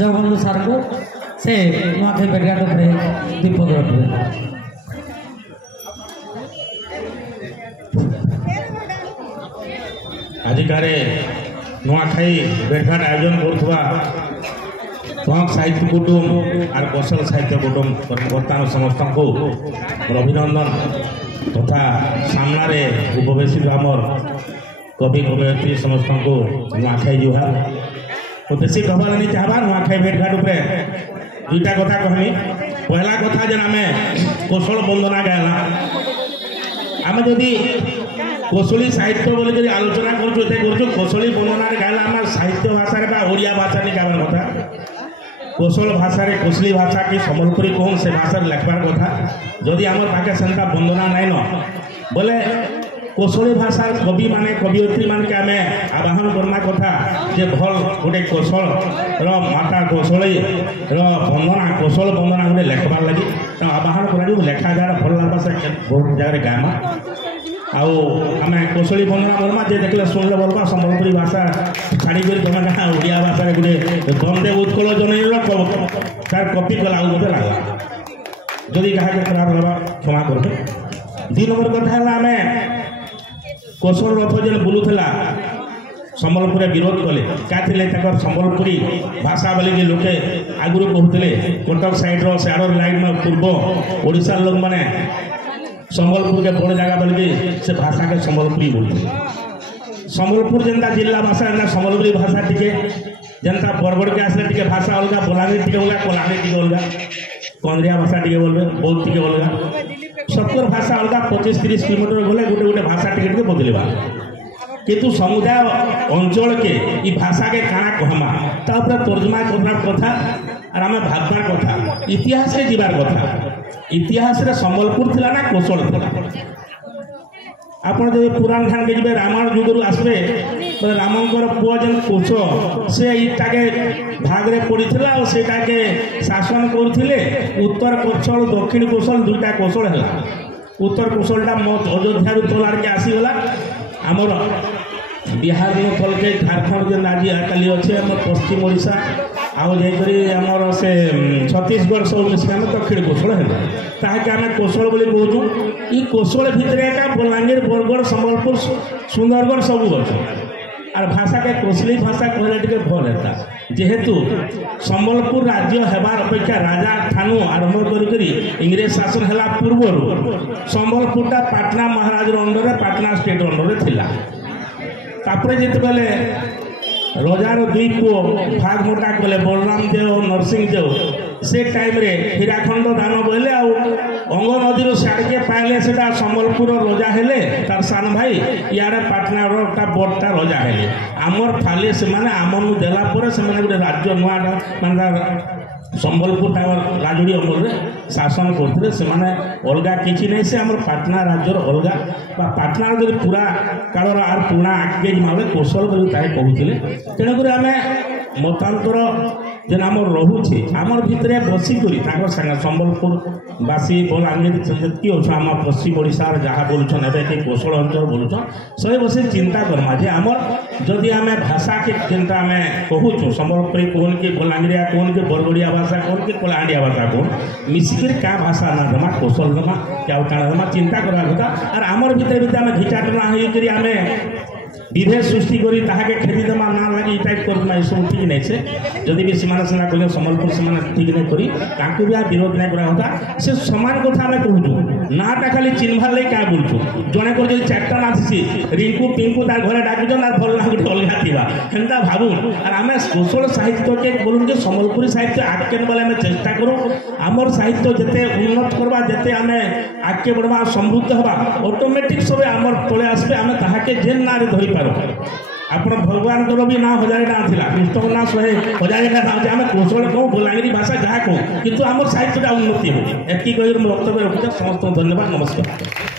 जगबंधु सार को से नुआखाई भेटघाट उपरे दीपक रखिबे। आजिकारे नुआखाई भेटघाट आयोजन करुवा तहक साहित्य कुटुम और कौशल साहित्य कुटुम कर्मकर्ता समस्त को अभिनंदन तथा सामने उपवेशित आमर कवि कवयत्री समस्त को नुआखाई जुहार। तो बेसी कहबार नहीं चाहबा नुआखाई भेटघाट उपरे दुईटा कथा कहमी। पहला कथा जेन आम कौशल वंदना गायला आम जदि कौशली साहित्य बोली आलोचना करूँ कौशली वंदना गायला आम साहित्य भाषा ओडिया भाषा नहीं गावार कथा। कौशल भाषा रे कौशली भाषा की सम्बलपुरी कहूँ से भाषा लेखबार कथा। जदि आम पाखे सेन्ता वंदना नाइन बोले कौशली भाषा कवि माने कवियत्री मान के आम आवाहन करना कथा जे भल गोटे कौशल माता कौशली वंदना कौशल वंदना गोटे लेखबार लगी आवाहन कर लेखा जहाँ भल लगवा से बहुत जगह गामा आउ आम कौशली वंदना बोलमा जे देखले शुणले बोलबा सम्बलपुरी भाषा छाड़ी कर तुम क्या ओडिया भाषा गोटे बंदे उत्कल जननी तार कपि कला मत लगा जदि क्या खराब लगा क्षमा कर। 2 नंबर कथा है आम कौशल रथ जेन बुलूला सम्बलपुर विरोध कले क्या सम्बलपुरी भाषा बोलिकी लोके आगुरी कहते कटक साइड रड़ लाइन पूर्व ओडिशा लोक मैंने सम्बलपुर के बड़ जगह बोलिकी से भाषा के सम्बलपुरी बोलते। सम्बलपुर जेनता जिला भाषा एंता सम्बलपुरी भाषा टी जेनता बरगढ़ के आसले टी भाषा अलग बलांगीर टी अलग कलाहांडी टी अलग कंद्रिया भाषा टी बोलबे बौद्ध टी अलग सबकर भाषा अलग 25-30 किलोमीटर गले गोटे गोटे भाषा टी बदलवा किंतु समुदाय अंचल के ई भाषा के काना कहमा तापर तर्जमा करना कथा और आम भाबबार कथा इतिहास के जीवार कथा। इतिहास रे सम्बलपुर थिला ना कौशल थिला। आपन जब पुराण खान के जब रामायण जुगरू आसबे तो रामंकर पुआ जेन कोश से इटाके भाग रे पड़ीथिला और सेटाके शासन करथिले। उत्तर कौशल दक्षिण कौशल दुईटा कौशल है। उत्तर कौशलटा अयोध्या तलार के आसीगला आमर बिहार में फल के झारखंड जेन आज काली अच्छे आम पश्चिम ओडिशा आमर से छत्तीसगढ़ सब मिसिक दक्षिण कौशल है ताकि आम कौशल बोली कहूँ। ये कौशल भितर एका बलांगीर बरगढ़ सम्बलपुर सुंदरगढ़ सब अच्छे और भाषा के कौशली भाषा कहले टे भल है जेहेतु सम्बलपुर राज्य हेबार अपेक्षा राजा ठानु आरंभ करी इंग्रेज शासन है पूर्व सम्बलपुरटा पाटना महाराज अंडर पाटना स्टेट अंडर थिला। तापर जितेबाला रजार 2 पुओ भाग मोटा कले बलराम देव और नरसिंह देव से टाइम रे हीराखंड दान बोले अंग नदी साड़के पाइले से सम्बलपुर रजा हेले तार सान भाई इे पाटना बड़टा रजा हेले आमर फाले से माने आमनु देला परे से माने गोटे राज्य नुआटा माने सम्बलपुर राजुड़ी अमल रे शासन करते से माने अलगा किछि नहीं से आमर पाटना राज्यर अलगा पाटना जो पूरा कालर आर पुणा आगे माले कौशल बोली कहते तेणुक आम मतांतर जेन आम रोचे आमर भितर बसिक सम्बलपुरवासी बलांगीर जी अच्छा आम पश्चिम ओडिशार जहाँ बोलुन ए कौशल अंचल बोलुन सब बस चिंता करमा जे आमर जदि आम भाषा के जेनता आम कहूँ सम्बलपुरी कहन कि बलांगीरिया कहन कि बरगढ़िया भाषा कहन कि कलाहांडिया भाषा कहन मिसिक क्या भाषा ना देमा कौशल देमा क्या काण देमा चिंता करा कथा और आमर भितर आम घिचाटना होकर आम विभेद सृष्टि करी ताके खेती देमा ना लगे टाइप करना ये सब ठीक नहीं से जदि भी सीमाना सीना कहले सम्बलपुर सीमाना ठीक नहीं करी ताकू भी विरोध नहीं करा होता से समान कथा आम कहूँ नाटा खाली चिन्हबार लगे क्या बोलूँ जड़े को जब 4टा ना थी रिंकू पिंकू तार घरे डाकुन और भल ना गोटे अलग थी हेन्ता भावुन और आम कौशल साहित्य के बोलूँ कि सम्बलपुरी साहित्य आगे बोले आम चेष्टा करूँ आमर साहित्य जिते उन्नत करवा जिते आम आगे बढ़वा समृद्ध हवा ऑटोमेटिक सब आमर तले आसबे आम ताके जेन ना धरी पार आपण भगवान भी ना 1000 ना था कृष्ण ना 100,000 ना आम कौशल कहूँ बलांगीरी भाषा जहाँ कहूँ किंतु आम साहित्य उन्नति हो एति कही वक्तव्य रखुचे समस्त धन्यवाद नमस्कार।